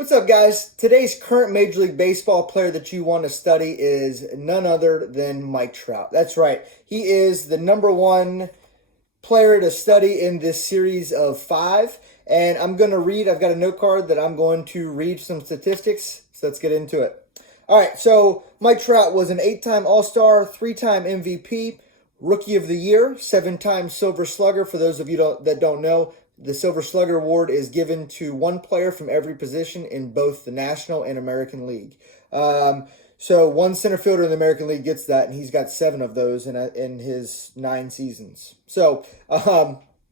What's up, guys? Today's current Major League Baseball player that you want to study is none other than Mike Trout. That's right. He is the number one player to study in this series of five. And I've got a note card that I'm going to read some statistics. So let's get into it. All right. So Mike Trout was an 8-time All-Star, 3-time MVP, Rookie of the Year, 7-time Silver Slugger. For those of you that don't know, the Silver Slugger Award is given to one player from every position in both the National and American League. So one center fielder in the American League gets that, and he's got 7 of those in his 9 seasons. So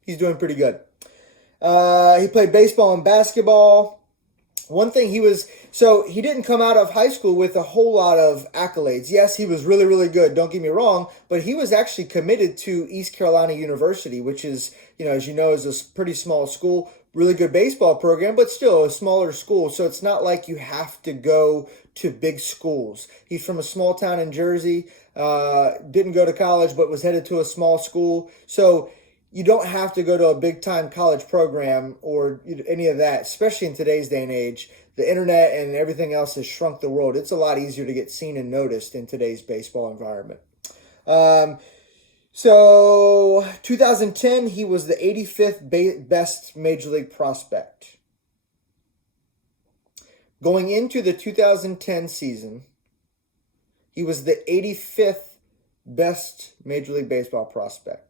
he's doing pretty good. He played baseball and basketball. One thing he didn't come out of high school with a whole lot of accolades. Yes, he was really, really good, don't get me wrong, but he was actually committed to East Carolina University, which is, as you know, is a pretty small school, really good baseball program, but still a smaller school. So it's not like you have to go to big schools. He's from a small town in Jersey, didn't go to college, but was headed to a small school. So you don't have to go to a big-time college program or any of that, especially in today's day and age. The internet and everything else has shrunk the world. It's a lot easier to get seen and noticed in today's baseball environment. So 2010, he was the 85th best Major League prospect. Going into the 2010 season, he was the 85th best Major League Baseball prospect.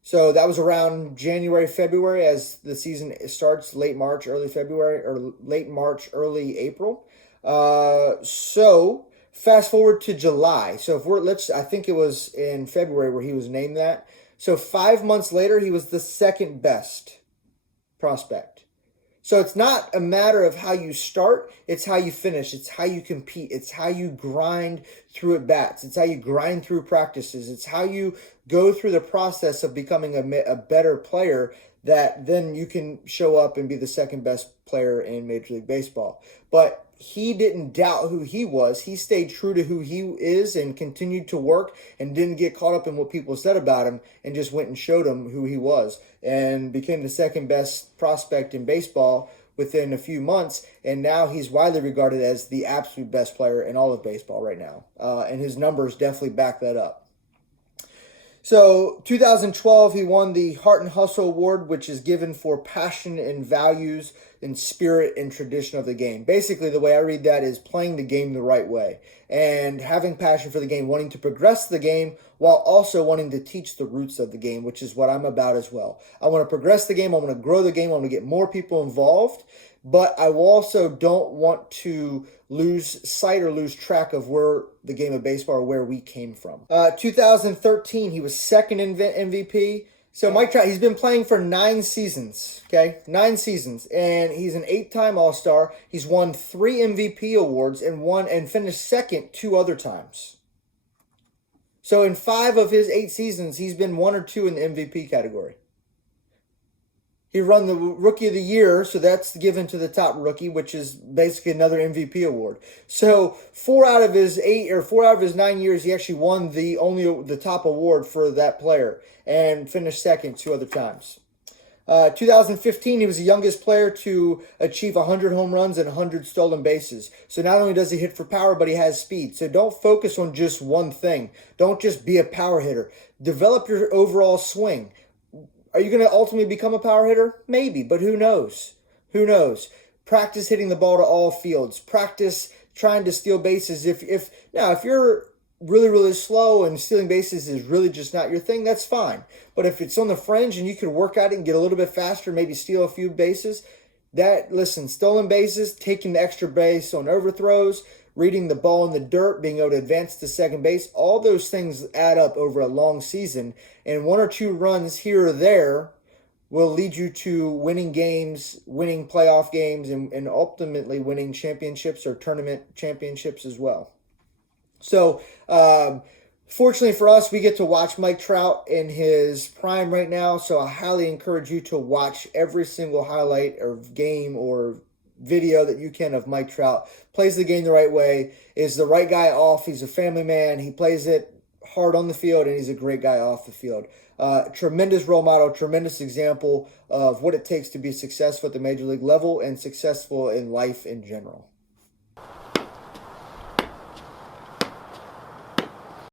So that was around January, February as the season starts, late March, early February, or late March, early April. So fast forward to July. So I think it was in February where he was named that. So 5 months later, he was the second best prospect. So it's not a matter of how you start, it's how you finish, it's how you compete, it's how you grind through at bats, it's how you grind through practices, it's how you go through the process of becoming a better player that then you can show up and be the second best player in Major League Baseball. But he didn't doubt who he was. He stayed true to who he is and continued to work and didn't get caught up in what people said about him and just went and showed him who he was and became the second best prospect in baseball within a few months. And now he's widely regarded as the absolute best player in all of baseball right now. And his numbers definitely back that up. So 2012, he won the Heart and Hustle Award, which is given for passion and values and spirit and tradition of the game. Basically, the way I read that is playing the game the right way and having passion for the game, wanting to progress the game while also wanting to teach the roots of the game, which is what I'm about as well. I want to progress the game. I want to grow the game. I want to get more people involved. But I also don't want to lose sight or lose track of where the game of baseball or where we came from. 2013, he was second in MVP. So Mike Trout, he's been playing for 9 seasons, okay? 9 seasons. And he's an 8-time All-Star. He's won 3 MVP awards and finished second 2 other times. So in 5 of his 8 seasons, he's been 1 or 2 in the MVP category. He won the Rookie of the Year, so that's given to the top rookie, which is basically another MVP award. So 4 out of his 9 years, he actually won the top award for that player and finished second 2 other times. 2015, he was the youngest player to achieve 100 home runs and 100 stolen bases. So not only does he hit for power, but he has speed. So don't focus on just one thing. Don't just be a power hitter. Develop your overall swing. Are you going to ultimately become a power hitter? Maybe, but who knows? Who knows? Practice hitting the ball to all fields. Practice trying to steal bases. If you're really, really slow and stealing bases is really just not your thing, that's fine. But if it's on the fringe and you can work at it and get a little bit faster, maybe steal a few bases, stolen bases, taking the extra base on overthrows, reading the ball in the dirt, being able to advance to second base, all those things add up over a long season. And 1 or 2 runs here or there will lead you to winning games, winning playoff games, and ultimately winning championships or tournament championships as well. So, fortunately for us, we get to watch Mike Trout in his prime right now. So I highly encourage you to watch every single highlight or game or video that you can of Mike Trout. Plays the game the right way, is the right guy off. He's a family man. He plays it hard on the field, and he's a great guy off the field. Tremendous role model, tremendous example of what it takes to be successful at the major league level and successful in life in general.